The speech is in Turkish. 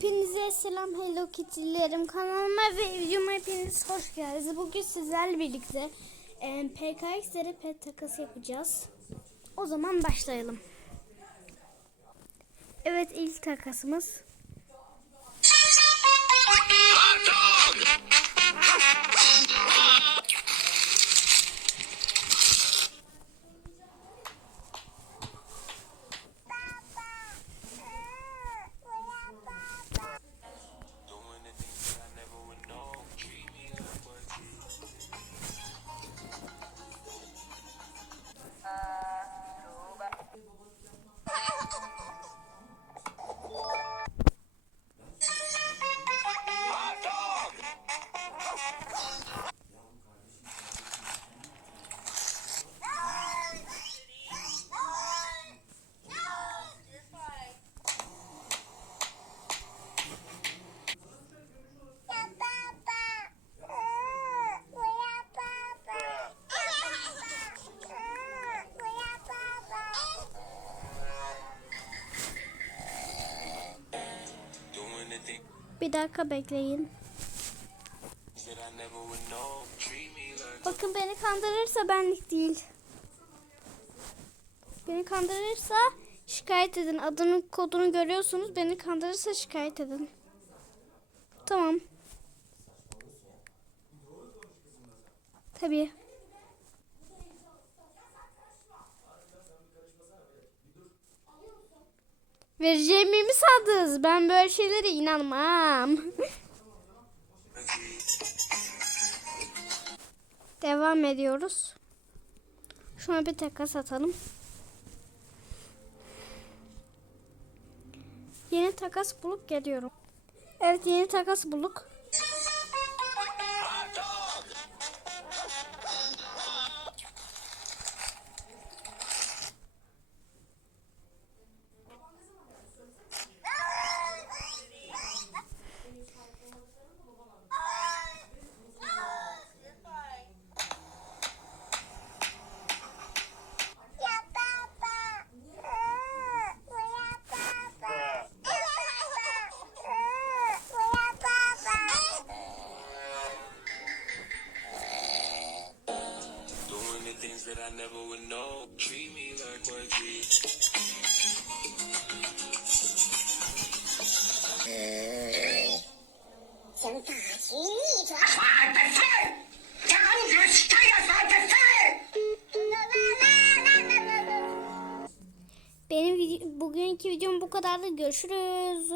Hepinize selam Hello Kitty'lerim, kanalıma ve videoma hepiniz hoş geldiniz. Bugün sizlerle birlikte PKX'lere pet takası yapacağız. O zaman başlayalım. Evet, ilk takasımız. Bir dakika bekleyin. Bakın, beni kandırırsa benlik değil. Beni kandırırsa şikayet edin. Adının kodunu görüyorsunuz. Beni kandırırsa şikayet edin. Tamam. Tabii. Vereceğimi mi sandınız? Ben böyle şeylere inanmam. Devam ediyoruz. Şuna bir takas atalım. Yeni takas bulup geliyorum. Evet, yeni takas bulduk. That I never would know. Treat me like what you. Benim bugünkü videom bu kadardı. Görüşürüz.